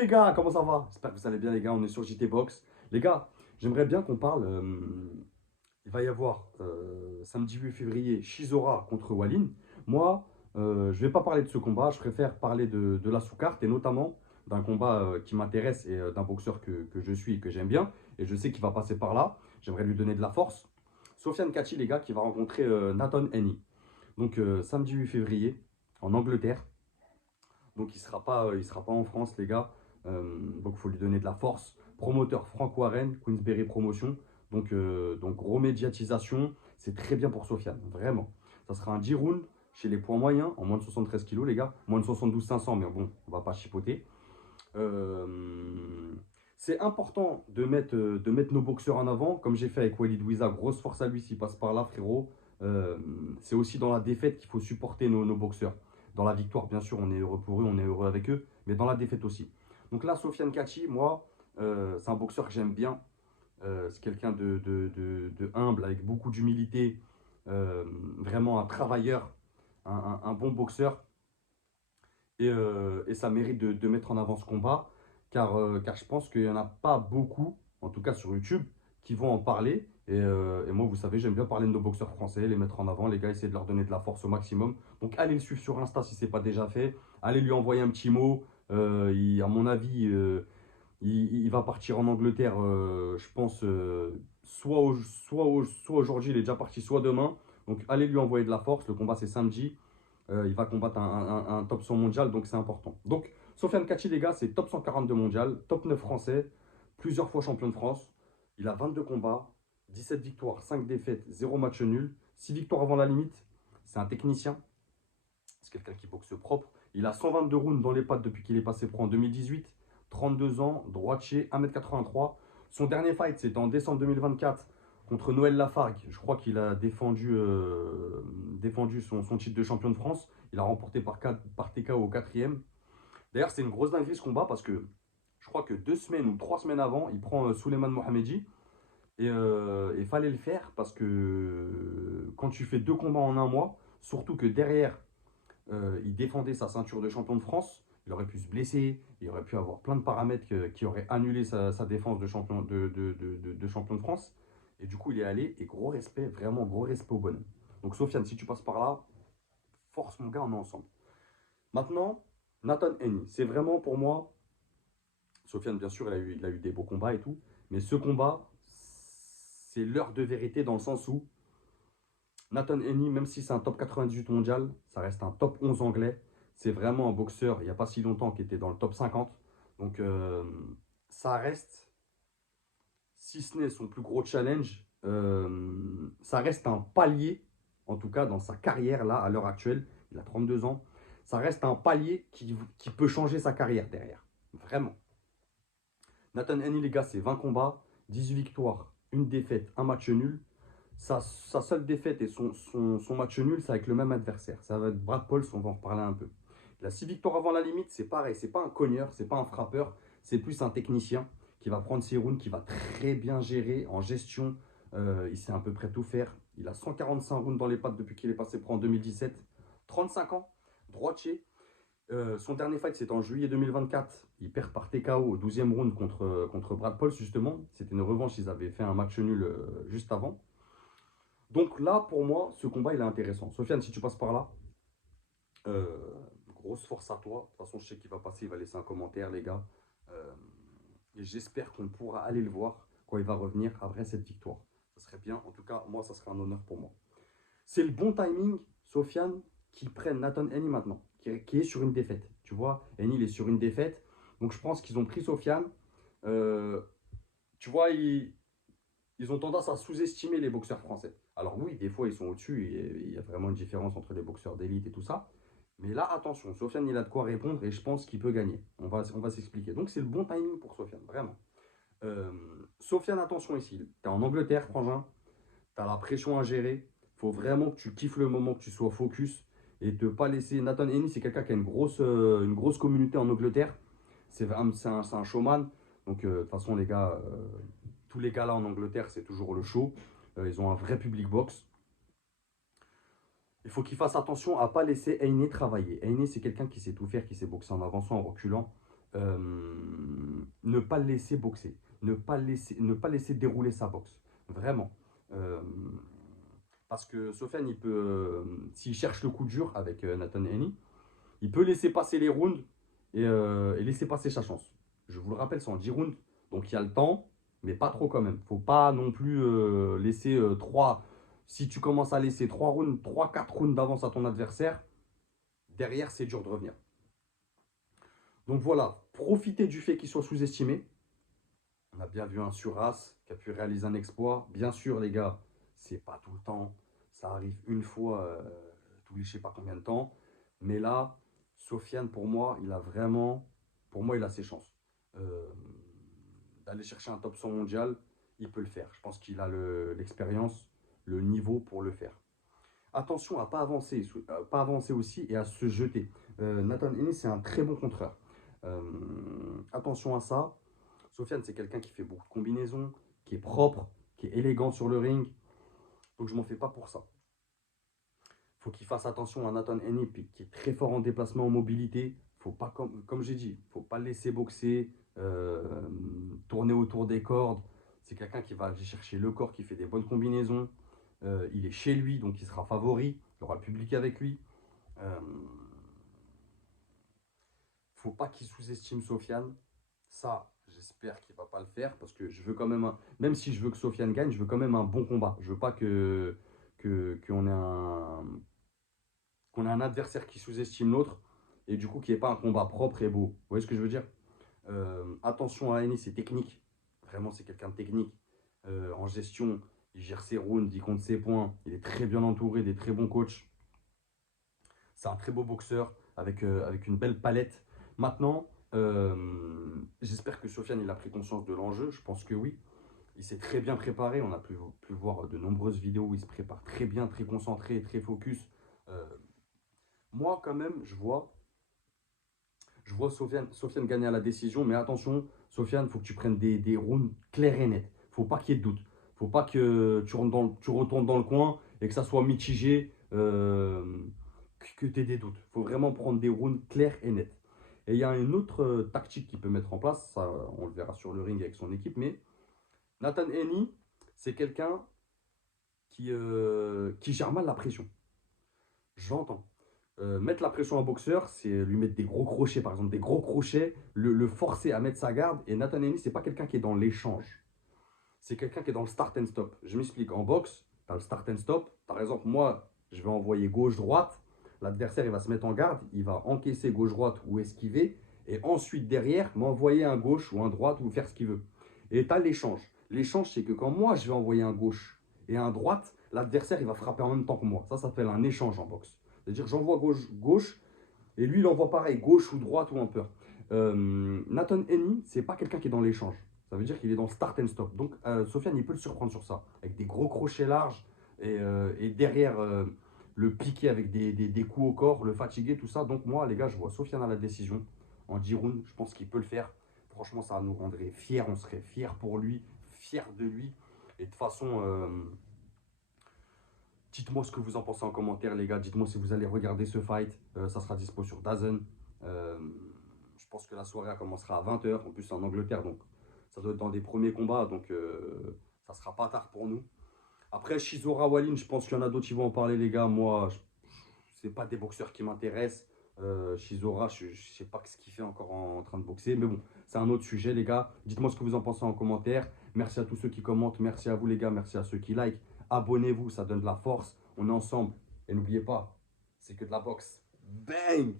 les gars, comment ça va? J'espère que vous allez bien les gars, on est sur JT Box. Les gars, j'aimerais bien qu'on parle, il va y avoir samedi 8 février Chisora contre Walin. Moi, je ne vais pas parler de ce combat, je préfère parler de la sous-carte et notamment d'un combat qui m'intéresse et d'un boxeur que je suis et que j'aime bien. Et je sais qu'il va passer par là, j'aimerais lui donner de la force. Sofiane Kachi les gars, qui va rencontrer Nathan Henny. Donc samedi 8 février en Angleterre. Donc il sera pas en France, les gars. Donc il faut lui donner de la force. Promoteur Frank Warren, Queensberry Promotion. Donc gros médiatisation. C'est très bien pour Sofiane, vraiment. Ça sera un 10 rounds chez les poids moyens, en moins de 73 kilos, les gars. Moins de 72 500, mais bon, on va pas chipoter. Euh, c'est important de mettre nos boxeurs en avant, comme j'ai fait avec Walid Ouiza. Grosse force à lui s'il passe par là, frérot. Euh, c'est aussi dans la défaite qu'il faut supporter nos boxeurs. Dans la victoire, bien sûr, on est heureux pour eux, on est heureux avec eux, mais dans la défaite aussi. Donc là, Sofiane Kachi, moi, c'est un boxeur que j'aime bien. C'est quelqu'un de humble, avec beaucoup d'humilité, euh, vraiment un travailleur, un bon boxeur. Et ça mérite de mettre en avant ce combat, car je pense qu'il n'y en a pas beaucoup, en tout cas sur YouTube, qui vont en parler. Et moi, vous savez, j'aime bien parler de nos boxeurs français, les mettre en avant, les gars, essayer de leur donner de la force au maximum. Donc allez le suivre sur Insta si ce n'est pas déjà fait. Allez lui envoyer un petit mot. À mon avis, il va partir en Angleterre, je pense, soit aujourd'hui, il est déjà parti, soit demain. Donc allez lui envoyer de la force. Le combat, c'est samedi. Il va combattre un top 100 mondial, donc c'est important. Donc, Sofiane Kachi, les gars, c'est top 142 mondial, top 9 français, plusieurs fois champion de France. Il a 22 combats, 17 victoires, 5 défaites, 0 match nul, 6 victoires avant la limite. C'est un technicien, c'est quelqu'un qui boxe propre. Il a 122 rounds dans les pattes depuis qu'il est passé pro en 2018. 32 ans, droitier, 1m83. Son dernier fight, c'était en décembre 2024 contre Noël Lafargue. Je crois qu'il a défendu son titre de champion de France. Il a remporté par TKO au quatrième. D'ailleurs, c'est une grosse dinguerie ce combat parce que je crois que 2 semaines ou 3 semaines avant, il prend Souleymane Mohamedi. Et il fallait le faire parce que quand tu fais 2 combats en un mois, surtout que derrière, il défendait sa ceinture de champion de France. Il aurait pu se blesser, il aurait pu avoir plein de paramètres qui auraient annulé sa défense de champion de France. Et du coup, il est allé et gros respect, vraiment gros respect au bonhomme. Donc, Sofiane, si tu passes par là, force mon gars, on est ensemble. Maintenant, Nathan Henny, c'est vraiment pour moi, Sofiane, bien sûr, il a eu des beaux combats et tout, mais ce combat, c'est l'heure de vérité dans le sens où Nathan Henny, même si c'est un top 98 mondial, ça reste un top 11 anglais. C'est vraiment un boxeur, il n'y a pas si longtemps, qui était dans le top 50. Donc, ça reste, si ce n'est son plus gros challenge, ça reste un palier, en tout cas dans sa carrière, là, à l'heure actuelle. Il a 32 ans. Ça reste un palier qui peut changer sa carrière derrière. Vraiment. Nathan Henny, les gars, c'est 20 combats, 18 victoires, une défaite, un match nul. Sa seule défaite et son match nul, c'est avec le même adversaire. Ça va être Brad Pauls, on va en reparler un peu. Il a 6 victoires avant la limite, c'est pareil. C'est pas un cogneur, c'est pas un frappeur, c'est plus un technicien qui va prendre ses rounds, qui va très bien gérer en gestion. Il sait à peu près tout faire. Il a 145 rounds dans les pattes depuis qu'il est passé pro en 2017. 35 ans, droitier. Son dernier fight, c'était en juillet 2024. Il perd par TKO au 12e round contre Brad Pauls, justement. C'était une revanche, ils avaient fait un match nul juste avant. Donc là, pour moi, ce combat, il est intéressant. Sofiane, si tu passes par là, euh, grosse force à toi. De toute façon, je sais qu'il va passer, il va laisser un commentaire, les gars. Euh, et j'espère qu'on pourra aller le voir quand il va revenir après cette victoire. Ça serait bien. En tout cas, moi, ça serait un honneur pour moi. C'est le bon timing, Sofiane, qui prenne Nathan Henny maintenant, qui est sur une défaite. Tu vois, Henny, il est sur une défaite. Donc je pense qu'ils ont pris Sofiane. Euh, tu vois, ils ont tendance à sous-estimer les boxeurs français. Alors oui, des fois ils sont au-dessus, il y a vraiment une différence entre les boxeurs d'élite et tout ça. Mais là, attention, Sofiane, il a de quoi répondre et je pense qu'il peut gagner. On va s'expliquer. Donc c'est le bon timing pour Sofiane, vraiment. Euh, Sofiane, attention ici, tu es en Angleterre, frangin, tu as la pression à gérer. Il faut vraiment que tu kiffes le moment, que tu sois focus et de ne pas laisser. Nathan Henny, c'est quelqu'un qui a une grosse communauté en Angleterre. C'est un showman. Donc, de toute façon, les gars, tous les gars là en Angleterre, c'est toujours le show. Ils ont un vrai public box. Il faut qu'il fasse attention à ne pas laisser Heine travailler. Heine, c'est quelqu'un qui sait tout faire, qui sait boxer en avançant, en reculant. ne pas le laisser boxer, ne pas laisser dérouler sa boxe. Vraiment. Euh, Parce que Sofiane, s'il cherche le coup dur avec Nathan Henny, il peut laisser passer les rounds et laisser passer sa chance. Je vous le rappelle, c'est en 10 rounds, donc il y a le temps, mais pas trop quand même. Faut pas non plus laisser 3. Si tu commences à laisser 3 rounds, 3-4 rounds d'avance à ton adversaire, derrière, c'est dur de revenir. Donc voilà, profitez du fait qu'il soit sous-estimé. On a bien vu un Suras qui a pu réaliser un exploit. Bien sûr, les gars, c'est pas tout le temps. Ça arrive une fois tous les je sais pas combien de temps. Mais là, Sofiane, pour moi, il a ses chances. Euh, D'aller chercher un top 100 mondial, il peut le faire. Je pense qu'il a l'expérience, le niveau pour le faire. Attention à pas avancer aussi et à se jeter. Nathan Ennis, c'est un très bon contreur. Attention à ça. Sofiane, c'est quelqu'un qui fait beaucoup de combinaisons, qui est propre, qui est élégant sur le ring. Donc je m'en fais pas pour ça. Faut qu'il fasse attention à Nathan Eni, qui est très fort en déplacement, en mobilité. Faut pas, comme j'ai dit, faut pas le laisser boxer, tourner autour des cordes. C'est quelqu'un qui va aller chercher le corps, qui fait des bonnes combinaisons. Il est chez lui, donc il sera favori. Il aura le public avec lui. Euh, Faut pas qu'il sous-estime Sofiane. Ça, j'espère qu'il va pas le faire parce que je veux quand même, même si je veux que Sofiane gagne, je veux quand même un bon combat. Je veux pas qu'on ait un adversaire qui sous-estime l'autre et du coup qu'il n'y ait pas un combat propre et beau. Vous voyez ce que je veux dire? Attention à Aini, c'est technique. Vraiment, c'est quelqu'un de technique. En gestion, il gère ses rounds, il compte ses points. Il est très bien entouré des très bons coachs. C'est un très beau boxeur avec une belle palette. Maintenant, j'espère que Sofiane il a pris conscience de l'enjeu. Je pense que oui. Il s'est très bien préparé. On a pu voir de nombreuses vidéos où il se prépare très bien, très concentré, très focus. Euh, Moi, quand même, je vois Sofiane gagner à la décision. Mais attention, Sofiane, il faut que tu prennes des rounds clairs et nets. Il ne faut pas qu'il y ait de doute. Il ne faut pas que tu retournes dans le coin et que ça soit mitigé. Que tu aies des doutes. Il faut vraiment prendre des rounds clairs et nets. Et il y a une autre tactique qu'il peut mettre en place, ça, on le verra sur le ring avec son équipe, mais Nathan Eni, c'est quelqu'un qui gère mal la pression. J'entends. Mettre la pression à un boxeur, c'est lui mettre des gros crochets, par exemple, des gros crochets, le forcer à mettre sa garde. Et Nathan Eni, c'est pas quelqu'un qui est dans l'échange. C'est quelqu'un qui est dans le start and stop. Je m'explique. En boxe, tu as le start and stop. Par exemple, moi, je vais envoyer gauche-droite. L'adversaire, il va se mettre en garde. Il va encaisser gauche-droite ou esquiver. Et ensuite, derrière, m'envoyer un gauche ou un droite ou faire ce qu'il veut. Et tu as l'échange. L'échange, c'est que quand moi, je vais envoyer un gauche et un droite, l'adversaire, il va frapper en même temps que moi. Ça s'appelle un échange en boxe. C'est-à-dire, j'envoie gauche et lui, il envoie pareil, gauche ou droite ou un peu. Nathan Eni, c'est pas quelqu'un qui est dans l'échange. Ça veut dire qu'il est dans start and stop. Donc, Sofiane, il peut le surprendre sur ça. Avec des gros crochets larges et derrière le piquer avec des coups au corps, le fatiguer, tout ça. Donc, moi, les gars, je vois Sofiane à la décision en 10 rounds. Je pense qu'il peut le faire. Franchement, ça nous rendrait fiers. On serait fiers pour lui, fiers de lui. Et de toute façon, dites-moi ce que vous en pensez en commentaire, les gars. Dites-moi si vous allez regarder ce fight. Ça sera dispo sur DAZN. Euh, je pense que la soirée commencera à 20h. En plus, c'est en Angleterre, donc ça doit être dans des premiers combats. Donc, ça sera pas tard pour nous. Après, Shizora Walin, je pense qu'il y en a d'autres qui vont en parler, les gars. Moi, c'est pas des boxeurs qui m'intéressent. Shizora, je ne sais pas ce qu'il fait encore en train de boxer. Mais bon, c'est un autre sujet, les gars. Dites-moi ce que vous en pensez en commentaire. Merci à tous ceux qui commentent. Merci à vous, les gars. Merci à ceux qui like. Abonnez-vous, ça donne de la force. On est ensemble. Et n'oubliez pas, c'est que de la boxe. Bang!